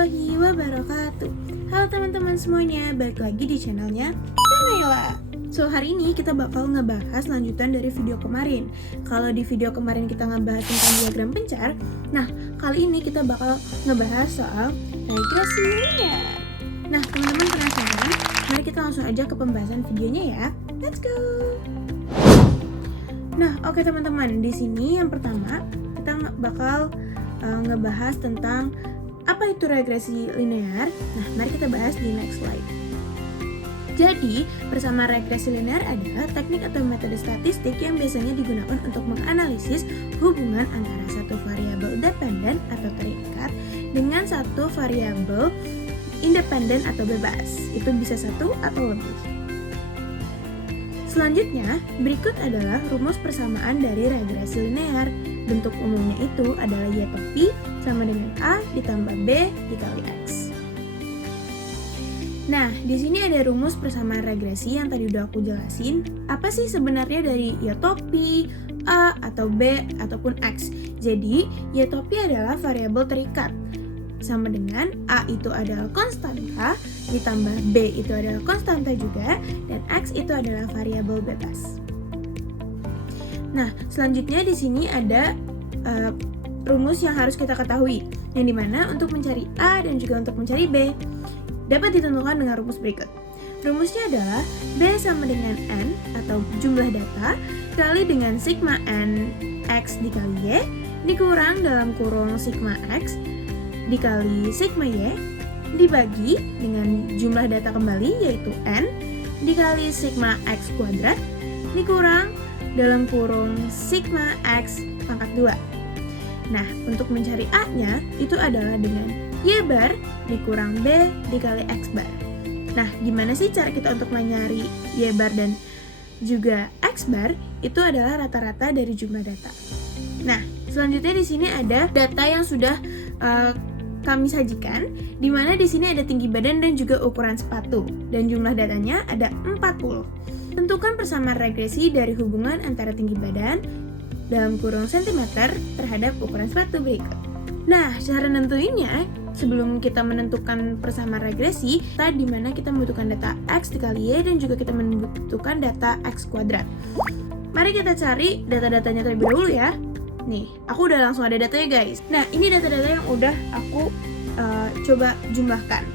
warahmatullahi wabarakatuh. Halo teman-teman semuanya, balik lagi di channelnya Kanayla. So, hari ini kita bakal ngebahas lanjutan dari video kemarin. Kalau di video kemarin kita ngebahas tentang diagram pencar, nah kali ini kita bakal ngebahas soal regresi linear. Nah, teman-teman penasaran? Mari kita langsung aja ke pembahasan videonya ya. Let's go. Nah, oke teman-teman, di sini yang pertama kita bakal ngebahas tentang apa itu regresi linear. Nah, mari kita bahas di next slide. Jadi, bersama regresi linear adalah teknik atau metode statistik yang biasanya digunakan untuk menganalisis hubungan antara satu variabel dependen atau terikat dengan satu variabel independen atau bebas. Itu bisa satu atau lebih. Selanjutnya, berikut adalah rumus persamaan dari regresi linear. Bentuk umumnya itu adalah Y per P sama dengan A ditambah B dikali X. Nah, di sini ada rumus persamaan regresi yang tadi udah aku jelasin. Apa sih sebenarnya dari Y per P, A, atau B, ataupun X? Jadi, Y per P adalah variabel terikat. Sama dengan A itu adalah konstanta, ditambah B itu adalah konstanta juga, dan X itu adalah variabel bebas. Nah, selanjutnya di sini ada rumus yang harus kita ketahui, yang dimana untuk mencari A dan juga untuk mencari B dapat ditentukan dengan rumus berikut. Rumusnya adalah B sama dengan N atau jumlah data kali dengan sigma N X dikali Y dikurang dalam kurung sigma X dikali sigma Y dibagi dengan jumlah data kembali yaitu N dikali sigma X kuadrat dikurang dalam kurung sigma X pangkat 2. Nah, untuk mencari A-nya itu adalah dengan Y bar dikurang B dikali X bar. Nah, gimana sih cara kita untuk mencari Y bar dan juga X bar? Itu adalah rata-rata dari jumlah data. Nah, selanjutnya di sini ada data yang sudah kami sajikan, di mana di sini ada tinggi badan dan juga ukuran sepatu, dan jumlah datanya ada 40. Tentukan persamaan regresi dari hubungan antara tinggi badan dalam kurung cm terhadap ukuran sepatu berikut. Nah, cara nentuinnya sebelum kita menentukan persamaan regresi, di mana kita membutuhkan data X dikali Y dan juga kita membutuhkan data X kuadrat. Mari kita cari data-datanya terlebih dahulu ya. Nih, aku udah langsung ada datanya guys. Nah, ini data-data yang udah aku coba jumlahkan.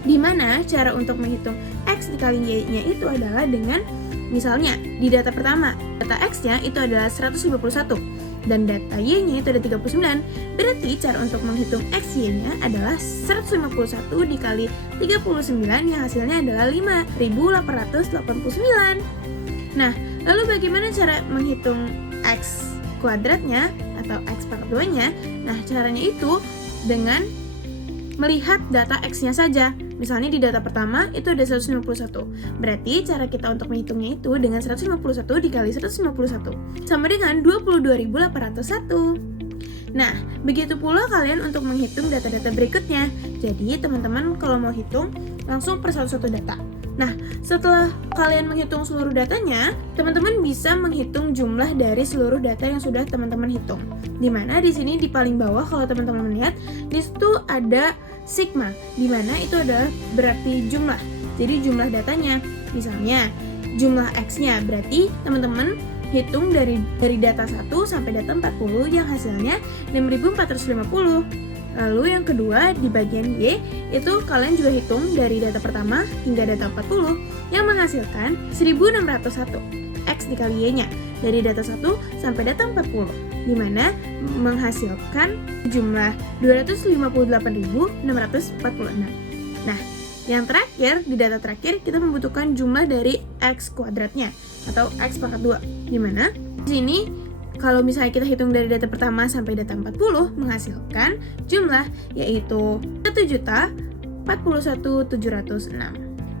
Dimana cara untuk menghitung X dikali Y-nya itu adalah dengan, misalnya di data pertama, data X-nya itu adalah 151 dan data Y-nya itu ada 39. Berarti cara untuk menghitung X Y-nya adalah 151 dikali 39 yang hasilnya adalah 5.889. Nah, lalu bagaimana cara menghitung X kuadratnya atau X pangkat 2-nya? Nah, caranya itu dengan melihat data X-nya saja. Misalnya di data pertama itu ada 151. Berarti cara kita untuk menghitungnya itu dengan 151 dikali 151 sama dengan 22.801. Nah, begitu pula kalian untuk menghitung data-data berikutnya. Jadi, teman-teman kalau mau hitung langsung per satu-satu data. Nah, setelah kalian menghitung seluruh datanya, teman-teman bisa menghitung jumlah dari seluruh data yang sudah teman-teman hitung. Dimana di sini di paling bawah kalau teman-teman melihat, di situ ada sigma, dimana itu adalah berarti jumlah. Jadi jumlah datanya, misalnya jumlah X-nya, berarti teman-teman hitung dari data 1 sampai data 40 yang hasilnya 6.450. Lalu yang kedua di bagian Y itu kalian juga hitung dari data pertama hingga data 40 yang menghasilkan 1601 X dikali Y-nya dari data 1 sampai data 40, dimana menghasilkan jumlah 258.646. Nah, yang terakhir di data terakhir kita membutuhkan jumlah dari X kuadratnya atau X pangkat 2, dimana di sini kalau misalnya kita hitung dari data pertama sampai data 40 menghasilkan jumlah yaitu 1.041.706.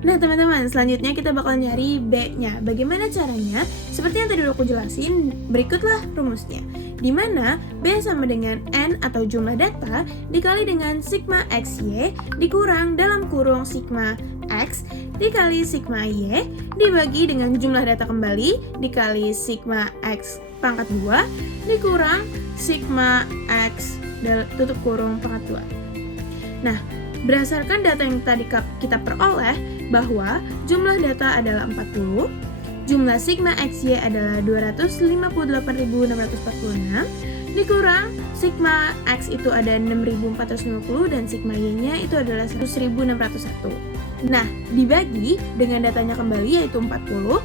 Nah teman-teman, selanjutnya kita bakal nyari B-nya. Bagaimana caranya? Seperti yang tadi udah aku jelasin, berikutlah rumusnya. Dimana B sama dengan N atau jumlah data dikali dengan sigma XY dikurang dalam kurung sigma X dikali sigma Y dibagi dengan jumlah data kembali dikali sigma X pangkat 2 dikurang sigma X tutup kurung pangkat 2. Nah, berdasarkan data yang tadi kita peroleh bahwa jumlah data adalah 40, jumlah sigma XY adalah 258.646, dikurang sigma X itu ada 6.450 dan sigma Y-nya itu adalah 100.601. Nah, dibagi dengan datanya kembali yaitu 40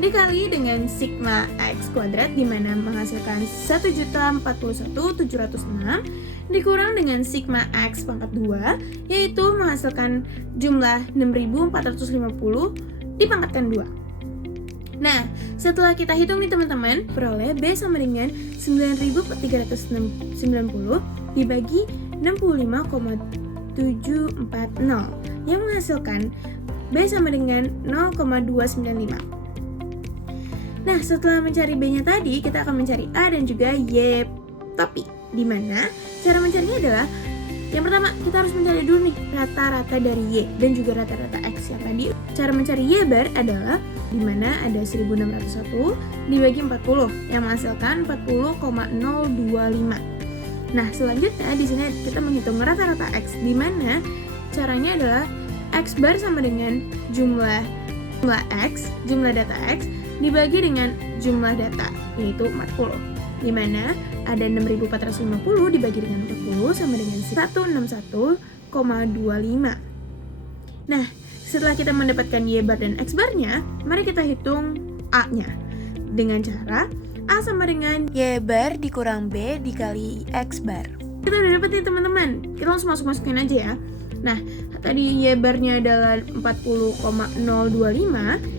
dikali dengan sigma X kuadrat di mana menghasilkan 1.041.706 dikurang dengan sigma X pangkat 2 yaitu menghasilkan jumlah 6.450 dipangkatkan 2. Nah, setelah kita hitung nih teman-teman, peroleh B sama dengan 9.390 dibagi 65,740 yang menghasilkan B sama dengan 0,295. Nah, setelah mencari B-nya tadi, kita akan mencari A dan juga Y topi. Di mana cara mencarinya adalah yang pertama, kita harus mencari dulu nih rata-rata dari Y dan juga rata-rata X yang tadi. Cara mencari Y bar adalah di mana ada 1601 dibagi 40 yang menghasilkan 40,025. Nah, selanjutnya di sini kita menghitung rata-rata X di mana caranya adalah X bar sama dengan jumlah X, jumlah data X dibagi dengan jumlah data yaitu 40. Di mana ada 6.450 dibagi dengan 40 sama dengan 161,25. Nah, setelah kita mendapatkan Y bar dan X barnya, mari kita hitung A-nya. Dengan cara A sama dengan Y bar dikurang B dikali X bar. Kita udah dapat nih teman-teman. Kita langsung masukin aja ya. Nah, tadi Y barnya adalah 40,025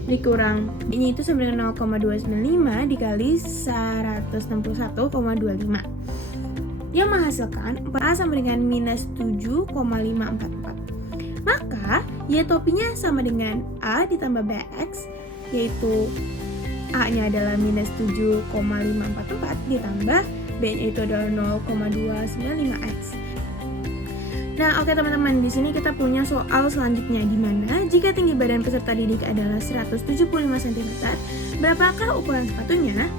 dikurang ini itu sama dengan 0,295 dikali 161,25 yang menghasilkan 4A sama dengan minus 7,544. Maka Y topinya sama dengan A ditambah BX, yaitu A nya adalah minus 7,544 ditambah B nya itu adalah 0,295X. Nah, oke teman-teman, di sini kita punya soal selanjutnya di mana jika tinggi badan peserta didik adalah 175 cm, berapakah ukuran sepatunya?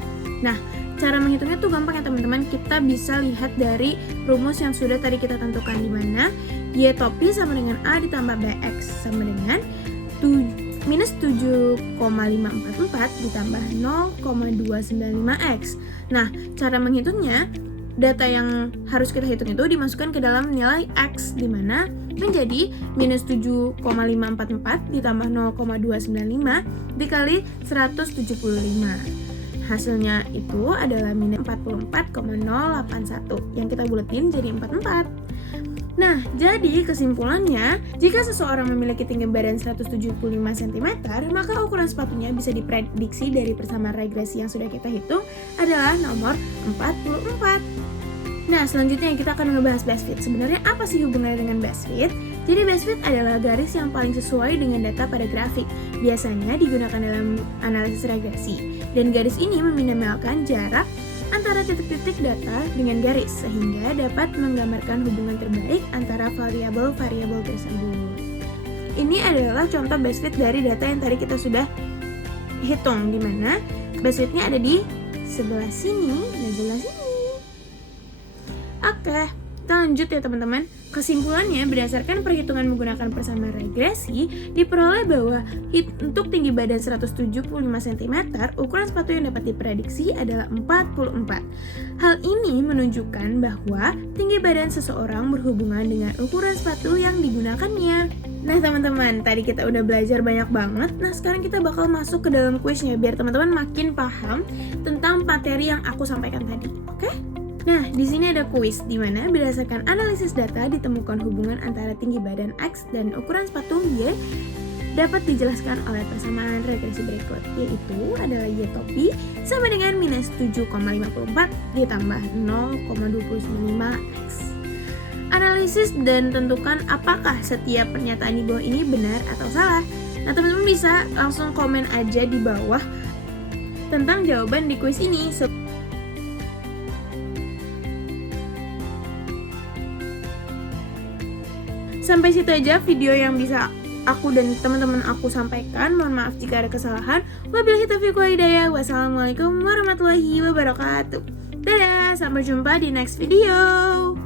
Nah, cara menghitungnya tuh gampang ya teman-teman. Kita bisa lihat dari rumus yang sudah tadi kita tentukan di mana Y topi sama dengan A ditambah BX sama dengan minus 7,544 ditambah 0,295X. Nah, cara menghitungnya, data yang harus kita hitung itu dimasukkan ke dalam nilai X di mana menjadi minus 7,544 ditambah 0,295 dikali 175. Hasilnya itu adalah minus 44,081 yang kita buletin jadi 44. Nah, jadi kesimpulannya, jika seseorang memiliki tinggi badan 175 cm, maka ukuran sepatunya bisa diprediksi dari persamaan regresi yang sudah kita hitung adalah nomor 44. Nah, selanjutnya kita akan ngebahas best fit. Sebenarnya apa sih hubungannya dengan best fit? Jadi best fit adalah garis yang paling sesuai dengan data pada grafik. Biasanya digunakan dalam analisis regresi. Dan garis ini meminimalkan jarak antara titik-titik data dengan garis sehingga dapat menggambarkan hubungan terbaik antara variabel-variabel tersebut. Ini adalah contoh best fit dari data yang tadi kita sudah hitung, di mana best fitnya ada di sebelah sini dan sebelah sini. Oke, kita lanjut ya teman-teman. Kesimpulannya, berdasarkan perhitungan menggunakan persamaan regresi, diperoleh bahwa untuk tinggi badan 175 cm, ukuran sepatu yang dapat diprediksi adalah 44. Hal ini menunjukkan bahwa tinggi badan seseorang berhubungan dengan ukuran sepatu yang digunakannya. Nah teman-teman, tadi kita udah belajar banyak banget. Nah sekarang kita bakal masuk ke dalam kuisnya biar teman-teman makin paham tentang materi yang aku sampaikan tadi. Oke? Nah, di sini ada kuis di mana berdasarkan analisis data ditemukan hubungan antara tinggi badan X dan ukuran sepatu Y dapat dijelaskan oleh persamaan regresi berikut, yaitu adalah Y topi sama dengan minus 7,54 ditambah 0,295X. Analisis dan tentukan apakah setiap pernyataan di bawah ini benar atau salah. Nah, teman-teman bisa langsung komen aja di bawah tentang jawaban di kuis ini. Sampai situ aja video yang bisa aku dan teman-teman aku sampaikan. Mohon maaf jika ada kesalahan. Wabillahi taufiq wal hidayah. Wassalamualaikum warahmatullahi wabarakatuh. Dadah, sampai jumpa di next video.